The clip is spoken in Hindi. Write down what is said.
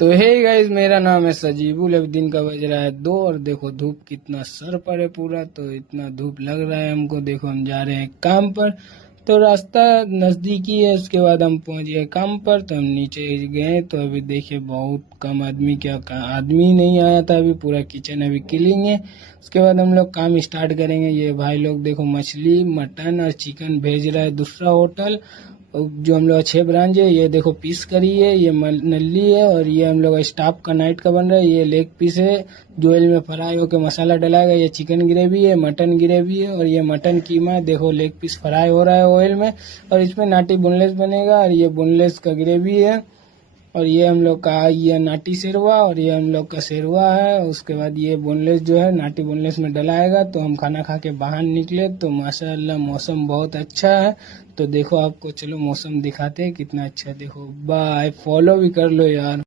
तो हे गाइस, मेरा नाम है सजीबुल। अभी दिन का बज रहा है 2 और देखो धूप कितना सर पर है पूरा। तो इतना धूप लग रहा है हमको। देखो हम जा रहे हैं काम पर, तो रास्ता नजदीकी है। उसके बाद हम पहुंच गए काम पर, तो हम नीचे गए तो अभी देखिए बहुत कम आदमी, आदमी नहीं आया था अभी। पूरा किचन अभी क्लीन है। उसके बाद हम लोग काम स्टार्ट करेंगे। ये भाई लोग देखो मछली, मटन और चिकन भेज रहा है दूसरा होटल। जो हम लोग 6 ब्रांच है, ये देखो पीस करी है, ये नल्ली है, और ये हम लोग स्टाफ का नाइट का बन रहा है। ये लेग पीस है जो ऑयल में फ्राई होकर मसाला डलाएगा। ये चिकन ग्रेवी है, मटन ग्रेवी है, और ये मटन कीमा है। देखो लेग पीस फ्राई हो रहा है ऑयल में, और इसमें नाटी बोनलेस बनेगा, और ये बोनलेस का ग्रेवी है। और ये हम लोग का ये नाटी शेरवा, और ये हम लोग का शेरवा है। उसके बाद ये बोनलेस जो है नाटी बोनलेस में डलाएगा। तो हम खाना खा के बाहर निकले तो माशाल्लाह मौसम बहुत अच्छा है। तो देखो आपको चलो मौसम दिखाते हैं कितना अच्छा। देखो बाय, फॉलो भी कर लो यार।